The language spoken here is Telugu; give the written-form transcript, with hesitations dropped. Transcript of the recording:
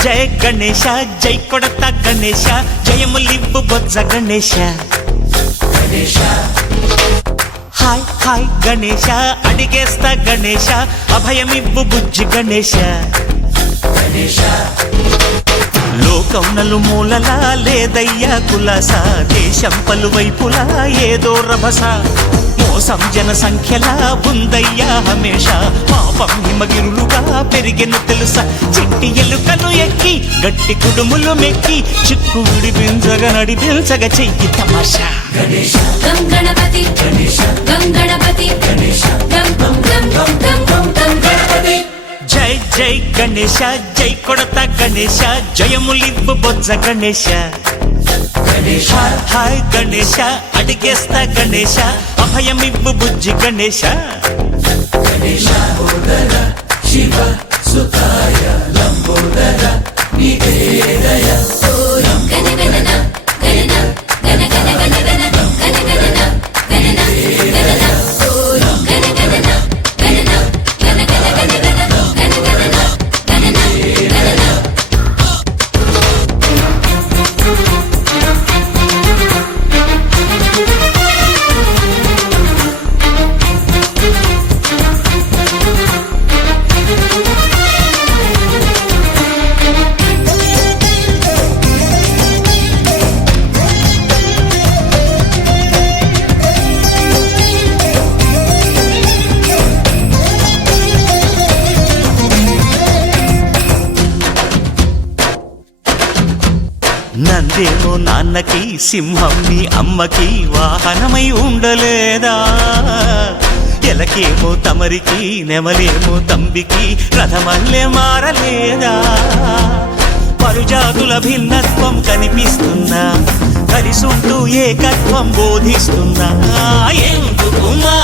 జయ గణేశ జై కొడత గణేశ జయములివ్వు బొజ్జ గణేశ హాయ్ హాయ్ గణేశ అడిగేస్తా గణేశ అభయమివ్వు బుజ్జి గణేశ లోకం నలుమూలలా లేదయ్యా కులాస దేశం పలువైపులా ఏదో రభస మోసం జన సంఖ్యలా ఉందయ్యా హమేష పాపం హిమగిరులుగా పెరిగెను తెలుసా చిట్టి ఎలుకలు ఎక్కి గట్టి కుడుములు మెక్కి చిక్కు విడిపించగా నడిపించగా చెయ్యి తమాషా గం గణపతి గం గణపతి గం గం గం గం గం గం గణపతి జై జై గణేశ జై కొడత గణేశ జయములివ్వు బొజ్జ గణేశ హాయ్ హాయ్ గణేశ అడిగేస్తా గణేశ అభయమివ్వు బుజ్జి గణేశ శివ సుతాయ లంబోదర నివేదయ గణగణన గణన గణ గణ గణ గణ గణగణన గణన గణన గణగణన గణన గణ గణ గణ గణ గణగణన గణన గణన నందేమో నాన్నకి సింహం నీ అమ్మకి వాహనమై ఉండలేదా ఎలకేమో తమరికి నెమలేమో తంబికి రథమల్లే మారలేదా పరుజాతుల భిన్నత్వం కనిపిస్తున్నా కలిసుంటూ ఏకత్వం బోధిస్తున్నా ఎందుకు మా